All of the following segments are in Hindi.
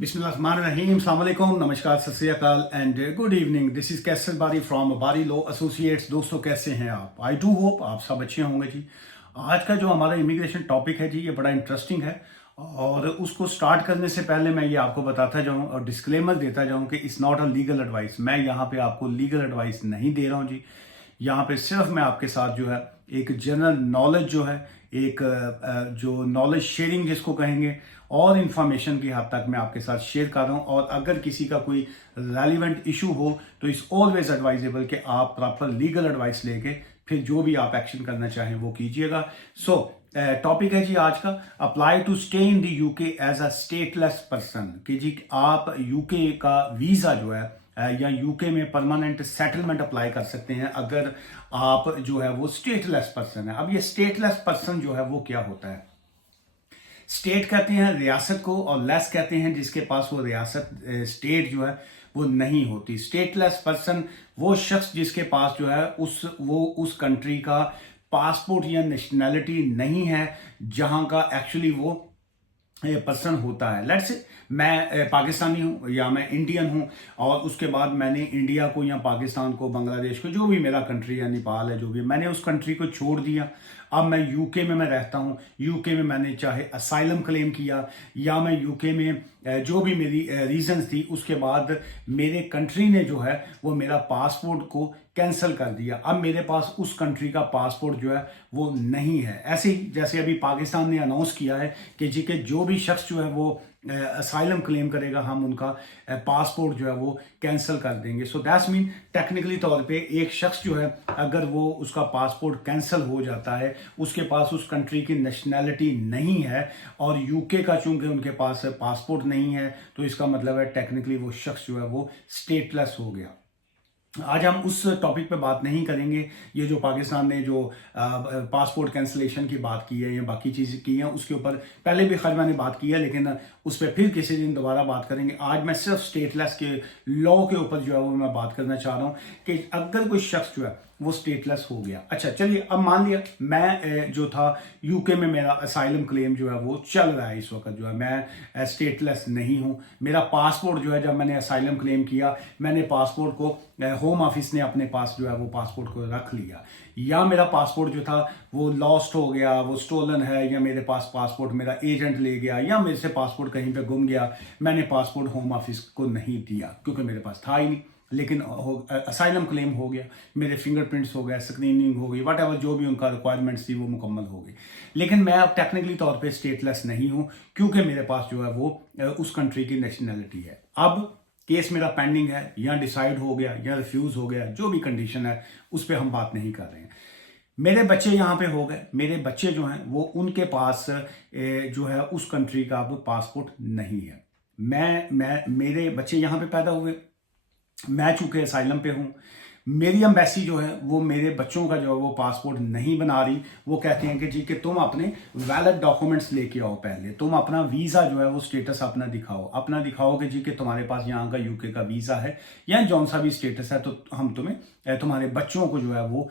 बिस्मिल्लाहिर्रहमानिर्रहीम, अस्सलाम वालेकुम, नमस्कार, सत श्री अकाल and good evening. This is Kaiser Bari from बारी लॉ एसोसिएट्स। दोस्तों, कैसे हैं आप? आई डू होप आप सब अच्छे होंगे जी। आज का जो हमारा इमिग्रेशन टॉपिक है जी, ये बड़ा इंटरेस्टिंग है और उसको स्टार्ट करने से पहले मैं ये आपको बताता जाऊं और डिस्क्लेमर देता जाऊं कि it's not a legal advice. मैं यहाँ पे आपको लीगल एडवाइस नहीं दे रहा हूँ जी। यहाँ पे सिर्फ मैं आपके साथ जो है एक जनरल नॉलेज जो है, एक जो नॉलेज शेयरिंग जिसको कहेंगे, और इन्फॉर्मेशन की हद तक मैं आपके साथ शेयर कर रहा हूँ। और अगर किसी का कोई रेलिवेंट इशू हो तो इट्स ऑलवेज एडवाइजेबल कि आप प्रॉपर लीगल एडवाइस लेके फिर जो भी आप एक्शन करना चाहें वो कीजिएगा। सो टॉपिक है जी आज का, apply to stay in the UK as a stateless person. कि जी आप यूके का वीज़ा जो है या यूके में परमानेंट सेटलमेंट अप्लाई कर सकते हैं अगर आप जो है वो स्टेटलेस पर्सन है। अब ये स्टेटलेस पर्सन जो है वो क्या होता है? स्टेट कहते हैं रियासत को और लेस कहते हैं जिसके पास वो रियासत स्टेट जो है वो नहीं होती। स्टेटलेस पर्सन वो शख्स जिसके पास जो है उस कंट्री का पासपोर्ट या नेशनैलिटी नहीं है जहां का एक्चुअली वो पर्सन होता है। लेट्स से मैं पाकिस्तानी हूँ या मैं इंडियन हूँ और उसके बाद मैंने इंडिया को या पाकिस्तान को, बांग्लादेश को, जो भी मेरा कंट्री है, नेपाल है, जो भी, मैंने उस कंट्री को छोड़ दिया। अब मैं यूके में मैं रहता हूँ। यूके में मैंने चाहे असाइलम क्लेम किया या मैं यूके में जो भी मेरी रीजंस थी, उसके बाद मेरे कंट्री ने जो है वो मेरा पासपोर्ट को कैंसिल कर दिया। अब मेरे पास उस कंट्री का पासपोर्ट जो है वो नहीं है। ऐसे ही जैसे अभी पाकिस्तान ने अनाउंस किया है कि जी के जो भी शख्स जो है वो असाइलम क्लेम करेगा, हम उनका पासपोर्ट जो है वो कैंसिल कर देंगे। सो दैट्स मीन टेक्निकली तौर पे एक शख्स जो है अगर वो उसका पासपोर्ट कैंसिल हो जाता है, उसके पास उस कंट्री की नेशनैलिटी नहीं है और यूके का चूंकि उनके पास पासपोर्ट नहीं है, तो इसका मतलब है टेक्निकली वो शख्स जो है वो स्टेटलेस हो गया। आज हम उस टॉपिक पे बात नहीं करेंगे। ये जो पाकिस्तान ने जो पासपोर्ट कैंसिलेशन की बात की है या बाकी चीज़ें की हैं, उसके ऊपर पहले भी खैर मैंने बात की है, लेकिन उस पर फिर किसी दिन दोबारा बात करेंगे। आज मैं सिर्फ स्टेटलेस के लॉ के ऊपर जो है वो मैं बात करना चाह रहा हूँ कि अगर कोई शख्स जो है वो स्टेटलेस हो गया। अच्छा चलिए, अब मान लिया मैं जो था यूके में, मेरा असाइलम क्लेम जो है वो चल रहा है। इस वक्त जो है मैं स्टेटलेस नहीं हूँ। मेरा पासपोर्ट जो है, जब मैंने असाइलम क्लेम किया, मैंने पासपोर्ट को होम ऑफिस ने अपने पास जो है वो पासपोर्ट को रख लिया, या मेरा पासपोर्ट जो था वो लॉस्ट हो गया, वो स्टोलन है, या मेरे पास पासपोर्ट मेरा एजेंट ले गया, या मेरे से पासपोर्ट कहीं पे गुम गया, मैंने पासपोर्ट होम ऑफिस को नहीं दिया क्योंकि मेरे पास था ही नहीं। लेकिन असाइलम क्लेम हो गया, मेरे फिंगरप्रिंट्स हो गए, स्क्रीनिंग हो गई, वट एवर जो भी उनका रिक्वायरमेंट्स थी वो मुकम्मल हो गई। लेकिन मैं अब टेक्निकली तौर पे स्टेटलेस नहीं हूँ क्योंकि मेरे पास जो है वो उस कंट्री की नेशनैलिटी है। अब केस मेरा पेंडिंग है, या डिसाइड हो गया या रिफ्यूज हो गया, जो भी कंडीशन है उस पर हम बात नहीं कर रहे हैं। मेरे बच्चे यहाँ पे हो गए, मेरे बच्चे जो हैं वो, उनके पास जो है उस कंट्री का अब पासपोर्ट नहीं है। मेरे बच्चे यहाँ पे पैदा हुए, मैं चूंकि असाइलम पे हूँ, मेरी एम्बेसी जो है वो मेरे बच्चों का जो है वो पासपोर्ट नहीं बना रही। वो कहते हैं कि जी कि तुम अपने वैलिड डॉक्यूमेंट्स लेके आओ, पहले तुम अपना वीज़ा जो है वो स्टेटस अपना दिखाओ कि जी कि तुम्हारे पास यहाँ का यूके का वीज़ा है या जौन सा भी स्टेटस है, तो हम तुम्हें तुम्हारे बच्चों को जो है वो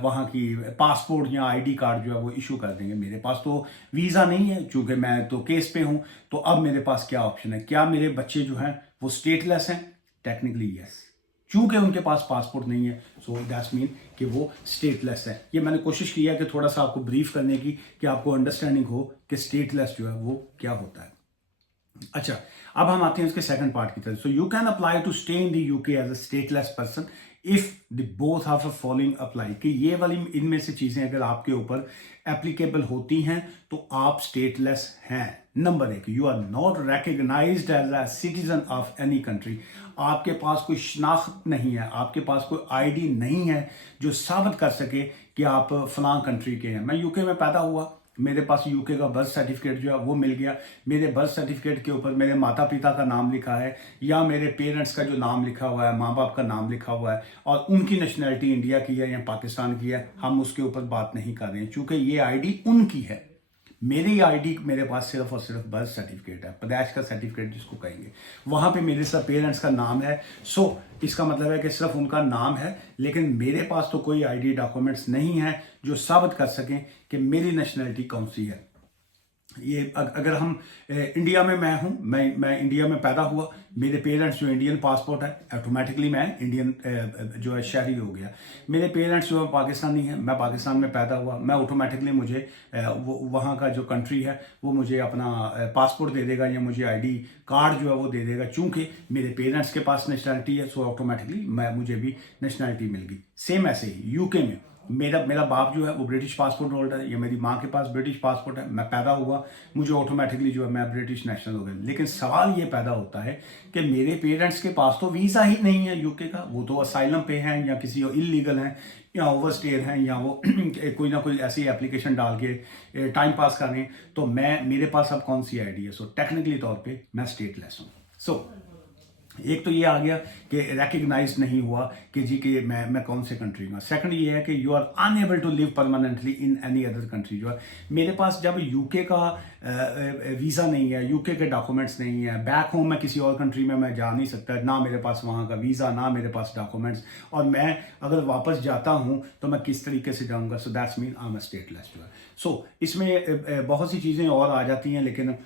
वहाँ की पासपोर्ट या ID कार्ड जो है वो इशू कर देंगे। मेरे पास तो वीज़ा नहीं है, चूँकि मैं तो केस पे हूँ, तो अब मेरे पास क्या ऑप्शन है? क्या मेरे बच्चे जो हैं वो स्टेटलेस हैं? टेक्निकली यस, चूंकि उनके पास पासपोर्ट नहीं है, सो दैट्स मीन कि वो स्टेटलेस है। ये मैंने कोशिश की है कि थोड़ा सा आपको ब्रीफ करने की, कि आपको अंडरस्टैंडिंग हो कि स्टेटलेस जो है वो क्या होता है। अच्छा, अब हम आते हैं इसके सेकंड पार्ट की तरफ। So you can apply to stay in the UK as a stateless person if the both of a following apply. कि ये वाली इनमें से चीजें अगर आपके ऊपर एप्लीकेबल होती हैं तो आप स्टेटलेस हैं। Number 1, you are not recognized as a citizen of any country. आपके पास कोई शनाख्त नहीं है, आपके पास कोई ID नहीं है जो साबित कर सके कि आप फलां कंट्री के हैं। मैं यूके में पैदा हुआ, मेरे पास यूके का बर्थ सर्टिफिकेट जो है वो मिल गया, मेरे बर्थ सर्टिफिकेट के ऊपर मेरे माता पिता का नाम लिखा है या मेरे पेरेंट्स का जो नाम लिखा हुआ है, माँ बाप का नाम लिखा हुआ है, और उनकी नेशनैलिटी इंडिया की है या पाकिस्तान की है, हम उसके ऊपर बात नहीं कर रहे हैं चूंकि ये ID उनकी है। मेरी ID मेरे पास सिर्फ और सिर्फ बर्थ सर्टिफिकेट है, पैदाइश का सर्टिफिकेट जिसको कहेंगे, वहां पे मेरे सब पेरेंट्स का नाम है। सो इसका मतलब है कि सिर्फ उनका नाम है, लेकिन मेरे पास तो कोई ID डॉक्यूमेंट्स नहीं है जो साबित कर सकें कि मेरी नेशनैलिटी कौन सी है। ये अगर हम इंडिया में मैं हूँ, मैं इंडिया में पैदा हुआ, मेरे पेरेंट्स जो इंडियन पासपोर्ट है, ऑटोमेटिकली मैं इंडियन जो है शहरी हो गया। मेरे पेरेंट्स जो है पाकिस्तानी हैं, मैं पाकिस्तान में पैदा हुआ, मैं ऑटोमेटिकली मुझे वो वहाँ का जो कंट्री है वो मुझे अपना पासपोर्ट दे देगा या मुझे आईडी कार्ड जो है वो दे देगा। चूंकि मेरे पेरेंट्स के पास नेशनैलिटी है, सो ऑटोमेटिकली मुझे भी नेशनैलिटी मिल गई। सेम ऐसे ही यूके में मेरा मेरा बाप जो है वो ब्रिटिश पासपोर्ट होल्डर है, या मेरी माँ के पास ब्रिटिश पासपोर्ट है, मैं पैदा हुआ, मुझे ऑटोमेटिकली जो है मैं ब्रिटिश नेशनल हो गया। लेकिन सवाल ये पैदा होता है कि मेरे पेरेंट्स के पास तो वीज़ा ही नहीं है यूके का, वो तो असाइलम पे हैं या किसी इलीगल हैं या ओवरस्टेयर हैं, या वो कोई ना कोई ऐसी एप्लीकेशन डाल के टाइम पास कर रहे हैं। तो मेरे पास अब कौन सी आईडी है? सो टेक्निकली तौर पर मैं स्टेटलेस हूँ। सो एक तो ये आ गया कि रिकग्नाइज नहीं हुआ कि जी कि मैं कौन से कंट्री में। सेकंड ये है कि you are unable to live permanently in any other country. जो है मेरे पास जब यूके का वीज़ा नहीं है, यूके के डॉक्यूमेंट्स नहीं है, बैक होम में किसी और कंट्री में मैं जा नहीं सकता, ना मेरे पास वहाँ का वीज़ा, ना मेरे पास डॉक्यूमेंट्स, और मैं अगर वापस जाता हूँ तो मैं किस तरीके से जाऊँगा? So that's mean I am stateless जो है। सो इसमें बहुत सी चीज़ें और आ जाती हैं, लेकिन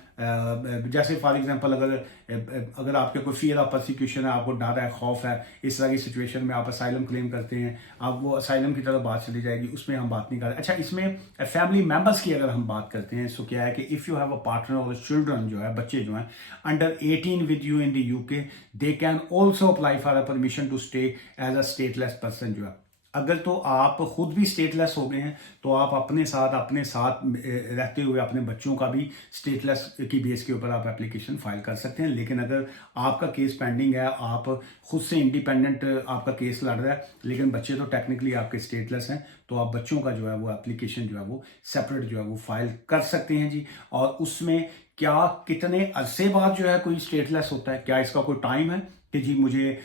जैसे फॉर एग्जांपल अगर आपके कोई फियर ऑफ परसिक्यूशन है, आपको डर है, खौफ है, इस तरह की सिचुएशन में आप असाइलम क्लेम करते हैं, आप वो असाइलम की तरफ बात चली जाएगी, उसमें हम बात नहीं कर रहे। अच्छा, इसमें फैमिली मेम्बर्स की अगर हम बात करते हैं, सो क्या है कि if you have a partner और चिल्ड्रन जो है, बच्चे जो हैं under 18 with you in the UK, they can also apply for a permission to stay as a stateless person. जो है अगर तो आप खुद भी स्टेटलेस हो गए हैं तो आप अपने साथ रहते हुए अपने बच्चों का भी स्टेटलेस की बेस के ऊपर आप एप्लीकेशन फाइल कर सकते हैं। लेकिन अगर आपका केस पेंडिंग है, आप खुद से इंडिपेंडेंट आपका केस लड़ रहा है, लेकिन बच्चे तो टेक्निकली आपके स्टेटलेस हैं, तो आप बच्चों का जो है वो एप्लीकेशन जो है वो सेपरेट जो है वो फाइल कर सकते हैं जी। और उसमें क्या कितने अरसे बाद जो है कोई स्टेटलेस होता है, क्या इसका कोई टाइम है कि जी मुझे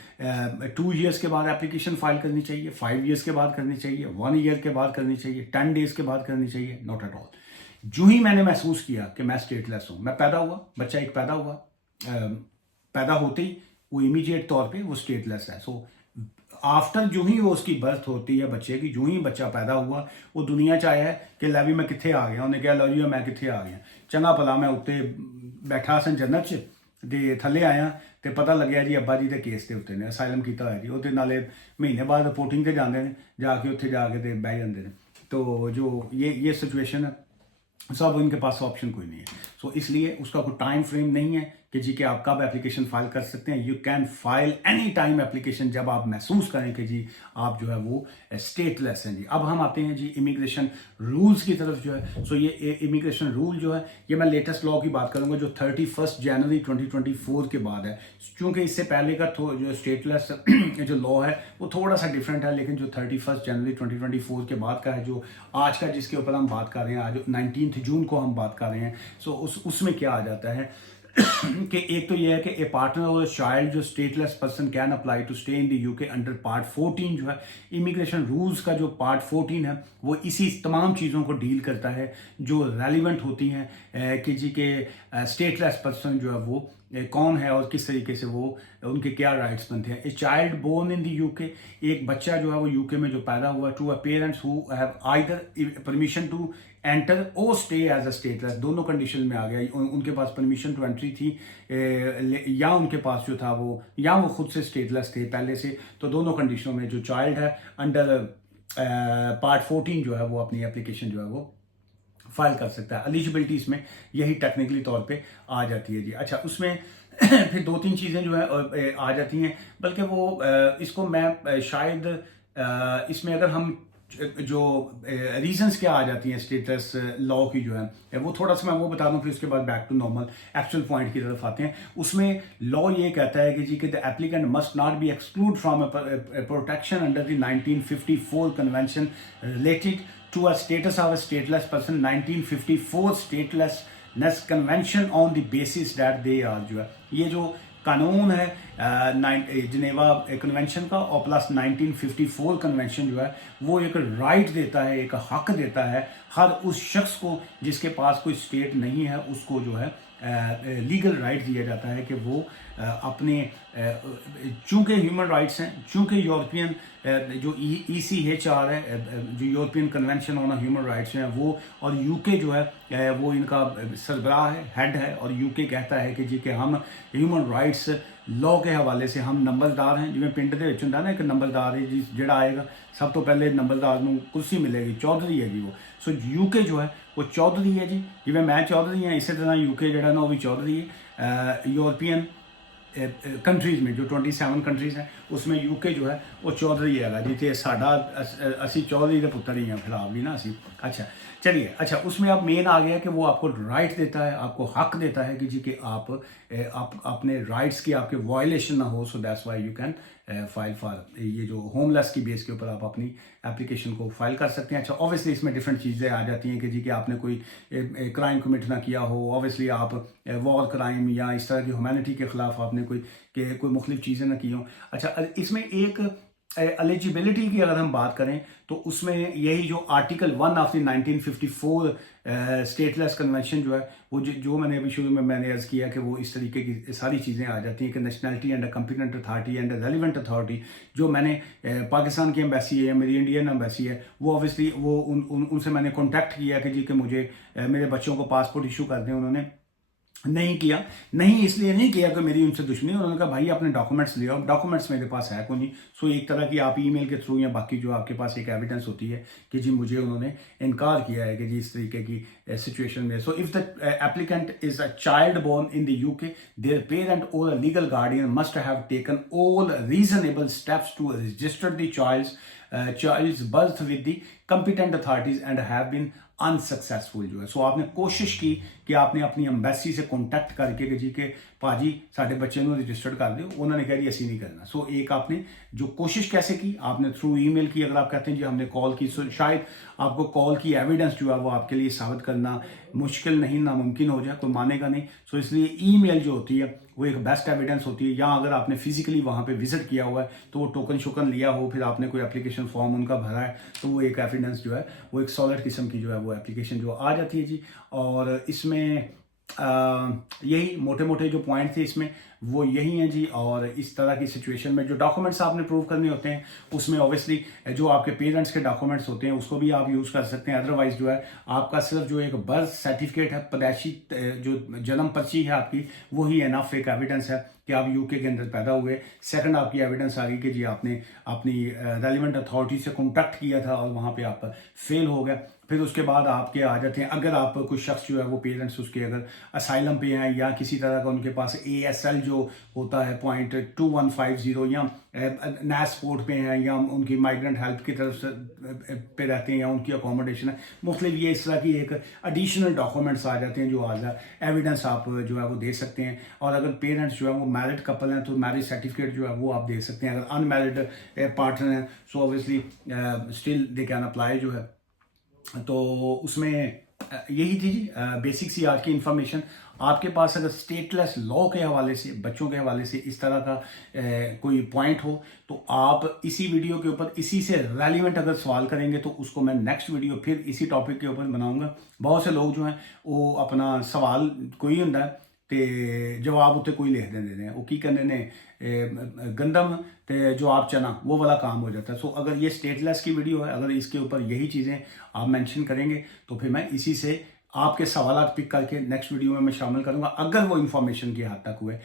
2 ईयर्स के बाद एप्लीकेशन फाइल करनी चाहिए, 5 ईयर्स के बाद करनी चाहिए, 1 ईयर के बाद करनी चाहिए, 10 डेज के बाद करनी चाहिए? Not at all. जो ही मैंने महसूस किया कि मैं स्टेटलेस हूँ, मैं पैदा हुआ, बच्चा एक पैदा हुआ, पैदा होते ही वो इमीडिएट तौर पे वो स्टेटलेस है। सो आफ्टर जो ही वो उसकी बर्थ होती है बच्चे की, जो ही बच्चा पैदा हुआ, वो दुनिया चाहे है कि लै भी मैं कितने आ गया, उन्हें क्या लो जी मैं कितने आ गया, चंगा भला मैं उत्ते बैठा सन जन्नत च ते थले आया तो पता लग्या जी अब्बा जी के केस के उत्ते ने असाइलम किया होया जी, वो नाले महीने बाद रिपोर्टिंग ते जाते हैं, जाके उत्थे जाके ते बह जाते हैं। तो जो ये सिचुएशन है, सब इनके पास ऑप्शन कोई नहीं है। सो इसलिए उसका कोई टाइम फ्रेम नहीं है कि जी कि आप कब एप्लीकेशन फाइल कर सकते हैं। You can file any time application जब आप महसूस करें कि जी आप जो है वो स्टेटलेस हैं जी। अब हम आते हैं जी इमिग्रेशन रूल्स की तरफ जो है। सो ये इमिग्रेशन रूल जो है ये मैं लेटेस्ट लॉ की बात करूंगा जो 31 जनवरी 2024 के बाद है। क्योंकि इससे पहले का जो स्टेटलेस जो लॉ है वो थोड़ा सा डिफरेंट है, लेकिन जो 31 जनवरी 2024 के बाद का है, जो आज का जिसके ऊपर हम बात कर रहे हैं, आज 19 जून को हम बात कर रहे हैं। सो उसमें क्या आ जाता है कि एक तो ये है कि ए पार्टनर और चाइल्ड जो stateless person can apply to stay in the UK under part 14 जो है इमिग्रेशन रूल्स का। जो पार्ट 14 है वो इसी तमाम चीज़ों को डील करता है जो रेलिवेंट होती हैं कि जी के स्टेटलेस पर्सन जो है वो कौन है और किस तरीके से वो उनके क्या राइट्स बनते हैं। A child born in the UK, एक बच्चा जो है वो यूके में जो पैदा हुआ, to a parents who have either permission to enter और स्टे एज अ स्टेटलेस, दोनों कंडीशन में आ गया। उनके पास परमिशन टू एंट्री थी या उनके पास जो था वो या वो खुद से स्टेटलेस थे पहले से। तो दोनों कंडीशनों में जो चाइल्ड है अंडर पार्ट 14 जो है वो अपनी एप्लीकेशन जो है वो फाइल कर सकता है। एलिजिबिलिटीज में यही टेक्निकली तौर पे आ जाती है जी। अच्छा, उसमें फिर 2-3 चीज़ें जो है आ जाती हैं, बल्कि वो इसको मैं शायद इसमें अगर हम जो रीजंस क्या आ जाती हैं स्टेटस लॉ की जो है वो थोड़ा सा मैं वो बता दूं, फिर उसके बाद back to normal actual point की तरफ आते हैं। उसमें लॉ ये कहता है कि जी कि the applicant must not be exclude from protection under the 1954 convention related to a status of a stateless person, 1954 statelessness convention on the basis that they are. जो है ये जो कानून है जिनेवा कन्वेंशन का और प्लस 1954 कन्वेंशन जो है वो एक राइट देता है, एक हक देता है हर उस शख्स को जिसके पास कोई स्टेट नहीं है, उसको जो है लीगल राइट दिया जाता है कि वो अपने चूँकि ह्यूमन राइट्स हैं, चूँकि यूरोपियन जो ECHR है, जो European convention on human rights हैं वो, और यूके जो है वो इनका सरबराह है, हेड है, और यूके कहता है कि जी कि हम ह्यूमन राइट्स लॉ के हवाले से हम नंबरदार हैं। जिवें पिंड ਦੇ ਵਿੱਚ ਹੁੰਦਾ ना एक नंबरदार है जी, ਜਿਹੜਾ आएगा सब तो पहले नंबरदार ਨੂੰ कुर्सी मिलेगी, चौधरी है जी वो। सो यूके जो है वो चौधरी है जी, जिवें मैं चौधरी हाँ इसी तरह यूके ਜਿਹੜਾ ना वो भी चौधरी है। यूरोपियन कंट्रीज़ में जो 27 कंट्रीज़ हैं उसमें यूके जो है वो चौधरी है जी, तो साडा असी चौधरी के पुत्र ही हैं फिलहाल भी ना असी। अच्छा चलिए, अच्छा उसमें अब मेन आ गया कि वो आपको राइट देता है, आपको हक देता है कि जी कि आप अपने राइट्स की आपके वायलेशन ना हो। So that's why you can file for ये जो होमलेस की बेस के ऊपर आप अपनी एप्लीकेशन को फाइल कर सकते हैं। अच्छा ऑब्वियसली इसमें डिफरेंट चीज़ें आ जाती हैं कि जी कि आपने कोई क्राइम कमिट ना किया हो, ऑब्वियसली आप वॉर क्राइम या इस तरह की ह्यूमैनिटी के ख़िलाफ़ आपने कोई मुख्तलिफ चीज़ें ना की हों। अच्छा इसमें एक एलिजिबिलिटी की अगर हम बात करें तो उसमें यही जो article 1 of the 1954 stateless convention जो है वो जो मैंने अभी शुरू में मैंने अर्ज़ किया कि वो इस तरीके की सारी चीज़ें आ जाती हैं कि nationality and competent authority and relevant authority. जो मैंने पाकिस्तान की एम्बेसी है, मेरी इंडियन एम्बेसी है, वो ऑब्वियसली वो उनसे मैंने कॉन्टैक्ट किया कि जी कि मुझे मेरे बच्चों को पासपोर्ट इशू कर दें। उन्होंने नहीं किया, नहीं इसलिए नहीं किया कि मेरी उनसे दुश्मनी, उन्होंने कहा भाई अपने डॉक्यूमेंट्स ले आओ। डॉक्यूमेंट्स मेरे पास है कोई नहीं। सो एक तरह की आप ईमेल के थ्रू या बाकी जो आपके पास एक एविडेंस होती है कि जी मुझे उन्होंने इनकार किया है कि जी इस तरीके की सिचुएशन में। So if the applicant is a child born in the UK, their parent or a legal guardian must have taken all reasonable steps to register the child's birth with the competent authorities and have been unsuccessful जो है। सो आपने कोशिश की कि आपने अपनी एम्बेसी से कॉन्टैक्ट करके कि जी के भाजी साढ़े बच्चे को रजिस्टर्ड कर दो, उन्होंने कहा जी असी नहीं करना। सो एक आपने जो कोशिश कैसे की, आपने थ्रू ईमेल की। अगर आप कहते हैं जी हमने कॉल की, सो शायद आपको कॉल की एविडेंस जो है वो आपके लिए साबित करना मुश्किल नहीं, नामुमकिन हो जाए, कोई मानेगा नहीं। सो इसलिए ईमेल जो होती है वो एक बेस्ट एविडेंस होती है। या अगर आपने फिजिकली वहाँ पे विजिट किया हुआ है तो वो टोकन शोकन लिया हो, फिर आपने कोई एप्लीकेशन फॉर्म उनका भरा है, तो वो एक एविडेंस जो है वो एक सॉलिड किस्म की जो है वो एप्लीकेशन जो आ जाती है जी। और इसमें यही मोटे मोटे जो पॉइंट थे इसमें वो यही हैं जी। और इस तरह की सिचुएशन में जो डॉक्यूमेंट्स आपने प्रूव करने होते हैं उसमें ऑब्वियसली जो आपके पेरेंट्स के डॉक्यूमेंट्स होते हैं उसको भी आप यूज़ कर सकते हैं। अदरवाइज जो है आपका सिर्फ जो एक बर्थ सर्टिफिकेट है, पैदाइशी जो जन्म पर्ची है आपकी, वही एनफ एक एविडेंस है कि आप यूके के अंदर पैदा हुए। सेकंड आपकी एविडेंस आ गई कि जी आपने अपनी रेलिवेंट अथॉरिटी से कॉन्टैक्ट किया था और वहाँ पे आप फेल हो गए। फिर उसके बाद आपके आ जाते हैं, अगर आप कोई शख्स जो है वो पेरेंट्स उसके अगर असाइलम पे हैं या किसी तरह का उनके पास ASL जो होता है .2150 या नासपोर्ट पे हैं या उनकी माइग्रेंट हेल्प की तरफ से पे रहते हैं या उनकी अकोमोडेशन है, मुख्तलिफ ये इस तरह की एक एडिशनल डॉक्यूमेंट्स आ जाते हैं जो आज एविडेंस आप जो है वो दे सकते हैं। और अगर पेरेंट्स जो है वो मैरिड कपल हैं तो मैरिज सर्टिफिकेट जो है वो आप दे सकते हैं। अगर अनमैरिड पार्टनर हैं so obviously still they can apply जो है। तो उसमें यही थी जी बेसिक सी आज की इंफॉर्मेशन। आपके पास अगर स्टेटलेस लॉ के हवाले से, बच्चों के हवाले से इस तरह का कोई पॉइंट हो तो आप इसी वीडियो के ऊपर इसी से रेलिवेंट अगर सवाल करेंगे तो उसको मैं नेक्स्ट वीडियो फिर इसी टॉपिक के ऊपर बनाऊंगा। बहुत से लोग जो हैं वो अपना सवाल कोई होता है तो जवाब उत्ते कोई लिख देंगे ने, वो की कहते ने गंदम तो जवाब चना, वो वाला काम हो जाता है। सो अगर ये स्टेटलेस की वीडियो है, अगर इसके ऊपर यही चीज़ें आप मेंशन करेंगे तो फिर मैं इसी से आपके सवाल पिक करके नेक्स्ट वीडियो में मैं शामिल करूंगा अगर वो इन्फॉर्मेशन की हद तक हुए।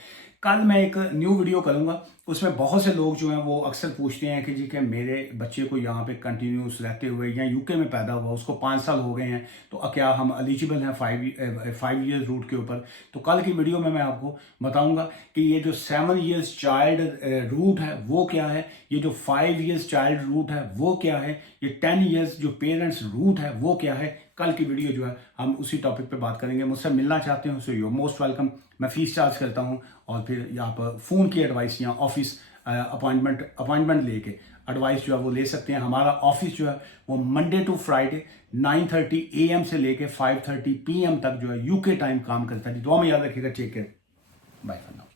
कल मैं एक न्यू वीडियो करूंगा, उसमें बहुत से लोग जो हैं वो अक्सर पूछते हैं कि जी कि मेरे बच्चे को यहाँ पे कंटिन्यूस रहते हुए या यूके में पैदा हुआ, उसको 5 साल हो गए हैं, तो क्या हम एलिजिबल हैं 5 ईयर्स रूट के ऊपर। तो कल की वीडियो में मैं आपको बताऊंगा कि ये जो 7 ईयर्स चाइल्ड रूट है वो क्या है, ये जो 5 ईयर्स चाइल्ड रूट है वो क्या है, ये 10 ईयर्स जो पेरेंट्स रूट है वो क्या है। कल की वीडियो जो है हम उसी टॉपिक पे बात करेंगे। मुझसे मिलना चाहते हो सो यू मोस्ट वेलकम। मैं फीस चार्ज करता हूँ और फिर यहाँ पर फ़ोन की एडवाइस या ऑफिस अपॉइंटमेंट लेके एडवाइस जो है वो ले सकते हैं। हमारा ऑफिस जो है वो मंडे टू फ्राइडे 9:30 AM से लेके 5:30 PM तक जो है यूके टाइम काम करता है। दुआ में याद रखिएगा। Take care, bye for now.